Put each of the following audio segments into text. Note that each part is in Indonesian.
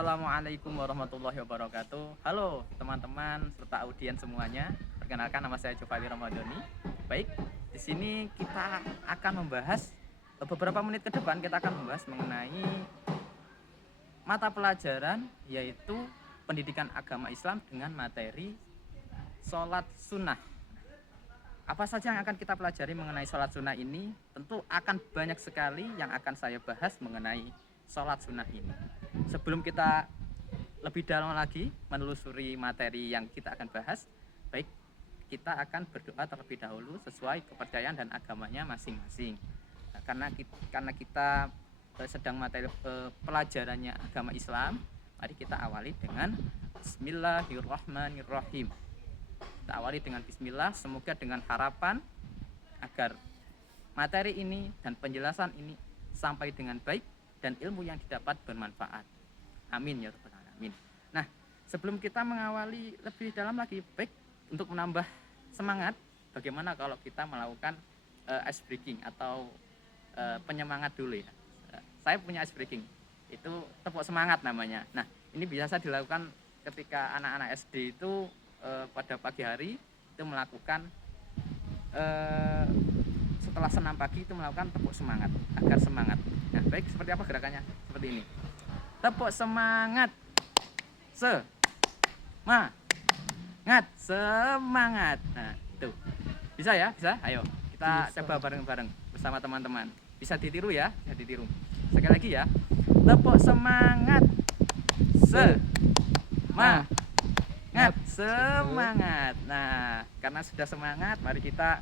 Assalamualaikum warahmatullahi wabarakatuh. Halo teman-teman serta audiens semuanya. Perkenalkan, nama saya Jovali Ramadhani. Baik, di sini kita akan membahas beberapa menit ke depan kita akan membahas mengenai mata pelajaran yaitu pendidikan agama Islam dengan materi sholat sunnah. Apa saja yang akan kita pelajari mengenai sholat sunnah ini? Tentu akan banyak sekali yang akan saya bahas mengenai sholat sunnah ini. Sebelum kita lebih dalam lagi menelusuri materi yang kita akan bahas, baik, kita akan berdoa terlebih dahulu sesuai kepercayaan dan agamanya masing-masing. Nah, karena kita sedang materi pelajarannya agama Islam, mari kita awali dengan Bismillahirrahmanirrahim. Kita awali dengan bismillah, semoga dengan harapan agar materi ini dan penjelasan ini sampai dengan baik dan ilmu yang didapat bermanfaat. Amin ya rabbal alamin. Nah, sebelum kita mengawali lebih dalam lagi, baik, untuk menambah semangat, bagaimana kalau kita melakukan ice breaking atau penyemangat dulu ya. Saya punya ice breaking, itu tepuk semangat namanya. Nah, ini biasa dilakukan ketika anak-anak SD itu pada pagi hari itu melakukan setelah senam pagi itu melakukan tepuk semangat agar semangat. Nah, baik, seperti apa gerakannya? Seperti ini. Tepuk semangat. Semangat. Nah, itu. Bisa ya? Bisa? Ayo, kita coba bareng-bareng bersama teman-teman. Bisa ditiru ya? Bisa ditiru. Sekali lagi ya. Tepuk semangat. Semangat. Nah, karena sudah semangat, mari kita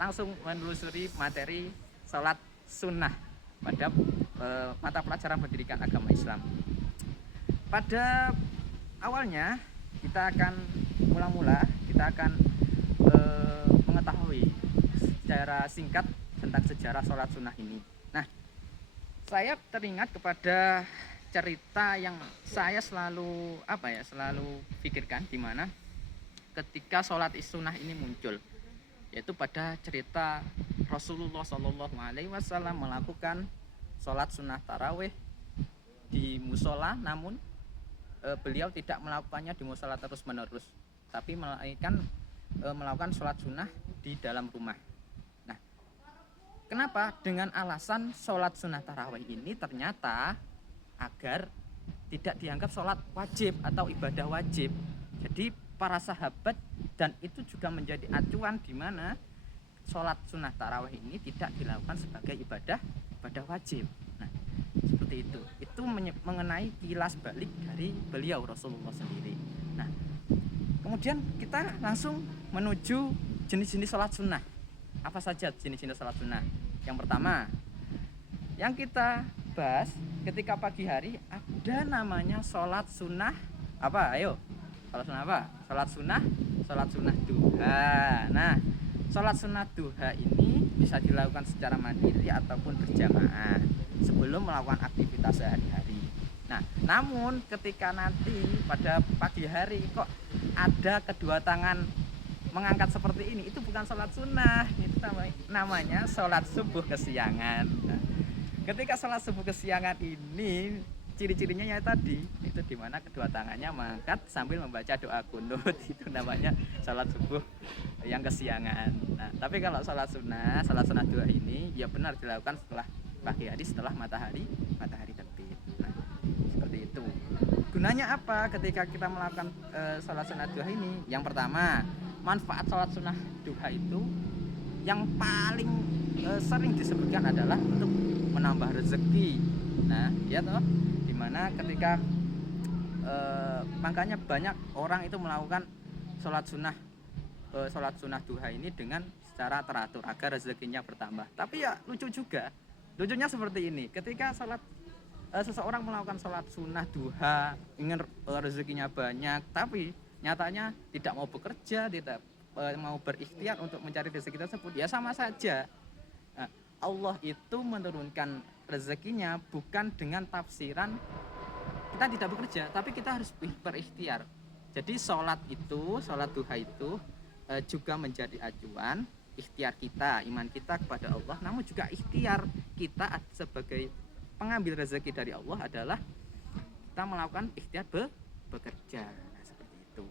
langsung menelusuri materi sholat sunnah pada mata pelajaran pendidikan agama Islam. Pada awalnya kita akan kita akan mengetahui secara singkat tentang sejarah sholat sunnah ini. Nah, saya teringat kepada cerita yang saya selalu pikirkan, di mana ketika sholat sunnah ini muncul, yaitu pada cerita Rasulullah SAW melakukan sholat sunnah tarawih di musola, namun beliau tidak melakukannya di musola terus menerus, tapi melakukan sholat sunnah di dalam rumah. Nah, kenapa? Dengan alasan sholat sunnah tarawih ini ternyata agar tidak dianggap sholat wajib atau ibadah wajib. Jadi para sahabat, dan itu juga menjadi acuan di mana sholat sunnah tarawih ini tidak dilakukan sebagai ibadah wajib. Nah, seperti itu. Itu mengenai kilas balik dari beliau Rasulullah sendiri. Nah, kemudian kita langsung menuju jenis-jenis sholat sunnah. Apa saja jenis-jenis sholat sunnah? Yang pertama, yang kita bahas ketika pagi hari ada namanya sholat sunnah apa? Ayo, sholat sunnah apa? Sholat sunnah duha. Nah, sholat sunnah duha ini bisa dilakukan secara mandiri ataupun berjamaah sebelum melakukan aktivitas sehari-hari. Nah, namun ketika nanti pada pagi hari kok ada kedua tangan mengangkat seperti ini, itu bukan sholat sunnah, itu namanya sholat subuh kesiangan. Nah, ketika sholat subuh kesiangan ini ciri-cirinya ya tadi, itu dimana kedua tangannya mengangkat sambil membaca doa kunut, itu namanya sholat subuh yang kesiangan. Nah, tapi kalau sholat sunnah duha ini ya benar dilakukan setelah pagi hari, setelah matahari terbit. Nah, seperti itu. Gunanya apa ketika kita melakukan sholat sunnah duha ini? Yang pertama, manfaat sholat sunnah duha itu yang paling sering disebutkan adalah untuk menambah rezeki. Nah, ya toh, dimana ketika makanya banyak orang itu melakukan sholat sunnah duha ini dengan secara teratur agar rezekinya bertambah. Tapi ya lucunya seperti ini, ketika seseorang melakukan sholat sunnah duha ingin rezekinya banyak, tapi nyatanya tidak mau bekerja, tidak mau berikhtiar untuk mencari rezeki tersebut, ya sama saja. Nah, Allah itu menurunkan rezekinya bukan dengan tafsiran kita tidak bekerja, tapi kita harus berikhtiar. Jadi sholat duha itu juga menjadi acuan ikhtiar kita, iman kita kepada Allah, namun juga ikhtiar kita sebagai pengambil rezeki dari Allah adalah kita kita melakukan ikhtiar bekerja. Nah, seperti itu.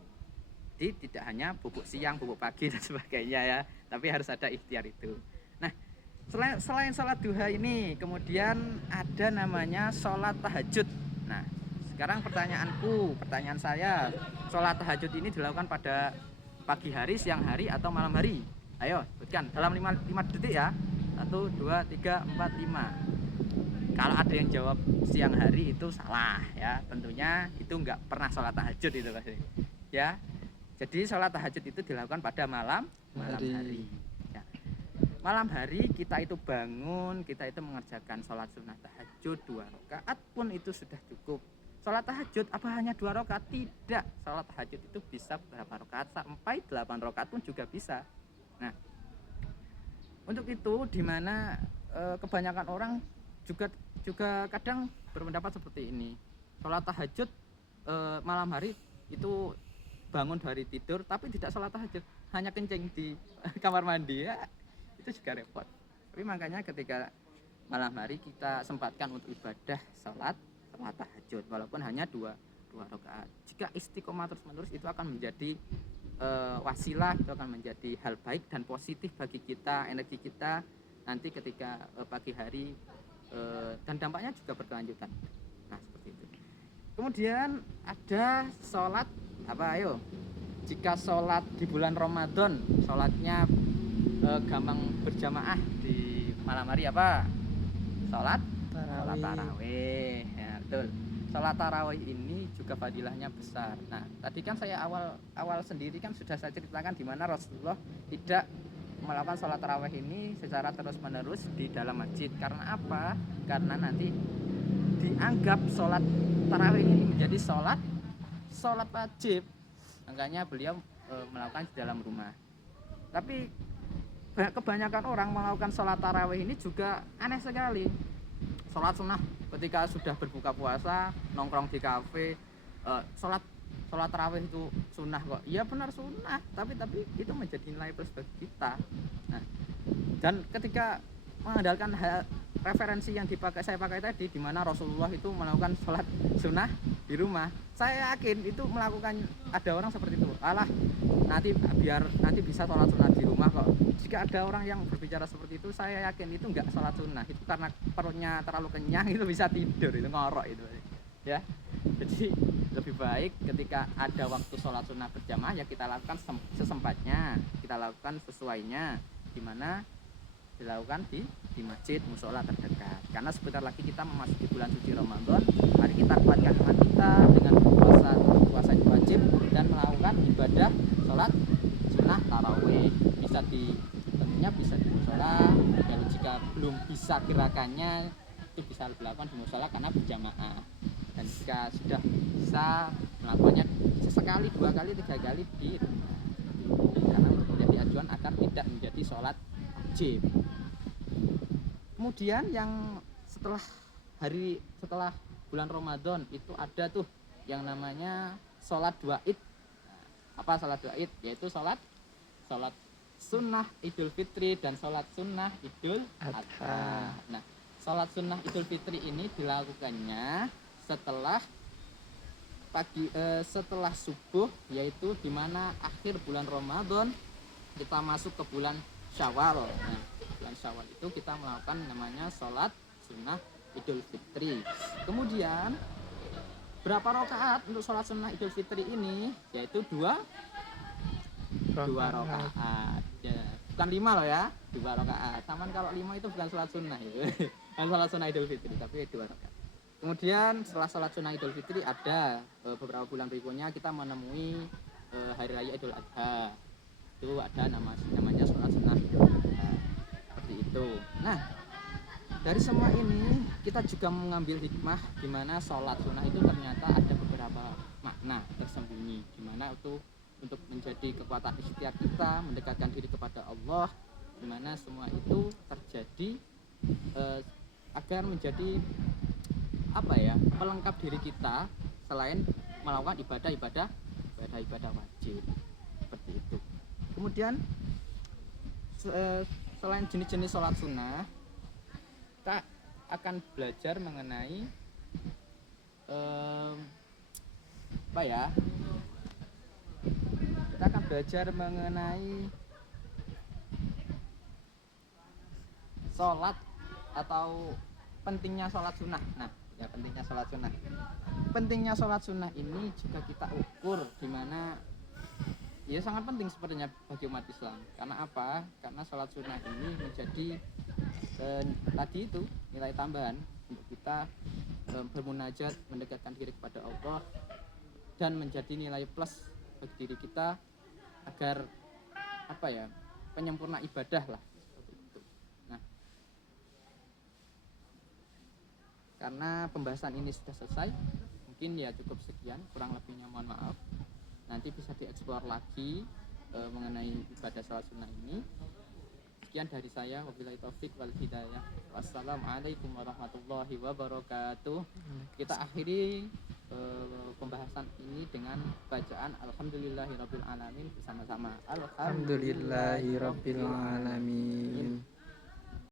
Jadi tidak hanya bubuk siang, bubuk pagi dan sebagainya ya, tapi harus ada ikhtiar itu. Nah, selain sholat duha ini, kemudian ada namanya sholat tahajud. Nah, sekarang pertanyaan saya, sholat tahajud ini dilakukan pada pagi hari, siang hari, atau malam hari? Ayo, sebutkan dalam 5 detik ya. 1, 2, 3, 4, 5. Kalau ada yang jawab siang hari itu salah ya, tentunya itu nggak pernah sholat tahajud itu pasti ya. Jadi sholat tahajud itu dilakukan pada malam hari ya. Malam hari kita itu bangun, kita itu mengerjakan sholat sunnah tahajud 2 rakaat pun itu sudah cukup. Sholat tahajud apa hanya 2 rakaat? Tidak, sholat tahajud itu bisa berapa rakaat, sampai 8 rakaat pun juga bisa. Nah, untuk itu dimana kebanyakan orang juga kadang berpendapat seperti ini, sholat tahajud malam hari itu bangun dari tidur tapi tidak sholat tahajud, hanya kencing di kamar mandi ya, itu juga repot. Tapi makanya ketika malam hari kita sempatkan untuk ibadah sholat tahajud walaupun hanya 2 rakaat. Jika istiqomah terus menerus itu akan menjadi wasilah, itu akan menjadi hal baik dan positif bagi kita, energi kita nanti ketika pagi hari, dan dampaknya juga berkelanjutan. Nah, seperti itu. Kemudian ada sholat apa, ayo, jika sholat di bulan Ramadan, sholatnya gampang berjamaah di malam hari apa? Sholat tarawih ya, betul. Sholat tarawih ini juga fadilahnya besar. Nah, tadi kan saya awal sendiri kan sudah saya ceritakan di mana Rasulullah tidak melakukan sholat tarawih ini secara terus menerus di dalam masjid. Karena apa? Karena nanti dianggap sholat tarawih ini menjadi sholat wajib. Makanya beliau melakukan di dalam rumah. Tapi kebanyakan orang melakukan sholat tarawih ini juga aneh sekali. Sholat sunnah ketika sudah berbuka puasa, nongkrong di kafe, sholat tarawih itu sunnah kok. Iya benar sunnah, tapi itu menjadi nilai plus bagi kita. Nah, dan ketika mengandalkan referensi yang saya pakai tadi, di mana Rasulullah itu melakukan sholat sunnah di rumah, saya yakin itu melakukan, ada orang seperti itu, alah nanti bisa sholat sunnah di rumah kok. Jika ada orang yang berbicara seperti itu, saya yakin itu enggak sholat sunnah, itu karena perutnya terlalu kenyang, itu bisa tidur, itu ngorok itu ya. Jadi lebih baik ketika ada waktu sholat sunnah berjamaah ya kita lakukan sesempatnya, kita lakukan sesuainya, dimana dilakukan di masjid musola terdekat. Karena sebentar lagi kita memasuki bulan suci Ramadan, mari kita kuatkan iman kita dengan puasa wajib dan melakukan ibadah sholat sunnah tarawih. Tentunya bisa di musola, dan jika belum bisa gerakannya itu bisa dilakukan di musola karena berjamaah. Dan jika sudah bisa melakukannya sesekali, 2 kali, 3 kali di rumah, karena untuk menjadi acuan agar tidak menjadi sholat wajib. Kemudian yang setelah bulan Ramadan itu ada tuh yang namanya sholat 2 Id. Apa sholat 2 Id? Yaitu sholat sunnah Idul Fitri dan sholat sunnah Idul Adha. Nah, sholat sunnah Idul Fitri ini dilakukannya setelah subuh, yaitu dimana akhir bulan Ramadan kita masuk ke bulan Syawal. Nah, bulan Syawal itu kita melakukan namanya sholat sunnah Idul Fitri. Kemudian berapa rakaat untuk sholat sunnah Idul Fitri ini? Yaitu 2 rakaat ya, bukan 5 loh ya, 2 rakaat. Taman kalau 5 itu bukan sholat sunnah itu. Bukan sholat sunnah Idul Fitri, tapi 2 rakaat. Kemudian setelah sholat sunnah Idul Fitri ada beberapa bulan berikutnya kita menemui hari raya Idul Adha. Itu ada namanya sholat sunnah Idul Adha. Seperti itu. Nah, dari semua ini kita juga mengambil hikmah di mana sholat sunnah itu ternyata ada beberapa makna tersembunyi, di mana itu untuk menjadi kekuatan ikhtiar kita, mendekatkan diri kepada Allah, di mana semua itu terjadi agar menjadi pelengkap diri kita selain melakukan ibadah wajib. Seperti itu. Kemudian selain jenis-jenis sholat sunnah, kita akan belajar mengenai em, apa ya, kita akan belajar mengenai sholat atau pentingnya sholat sunnah. Nah, ya pentingnya sholat sunnah. Pentingnya sholat sunnah ini juga kita ukur di mana ya sangat penting sebenarnya bagi umat Islam. Karena apa? Karena sholat sunnah ini menjadi tadi itu nilai tambahan untuk kita bermunajat, mendekatkan diri kepada Allah, dan menjadi nilai plus bagi diri kita agar apa ya, penyempurna ibadah lah seperti itu. Nah, karena pembahasan ini sudah selesai, mungkin ya cukup sekian, kurang lebihnya mohon maaf. Nanti bisa dieksplor lagi mengenai ibadah sholat sunnah ini. Sekian dari saya, wabillahi taufik wal hidayah. Wassalamualaikum warahmatullahi wabarakatuh. Kita akhiri pembahasan ini dengan bacaan alhamdulillahirabbil alamin bersama-sama. Alhamdulillahirabbil alamin.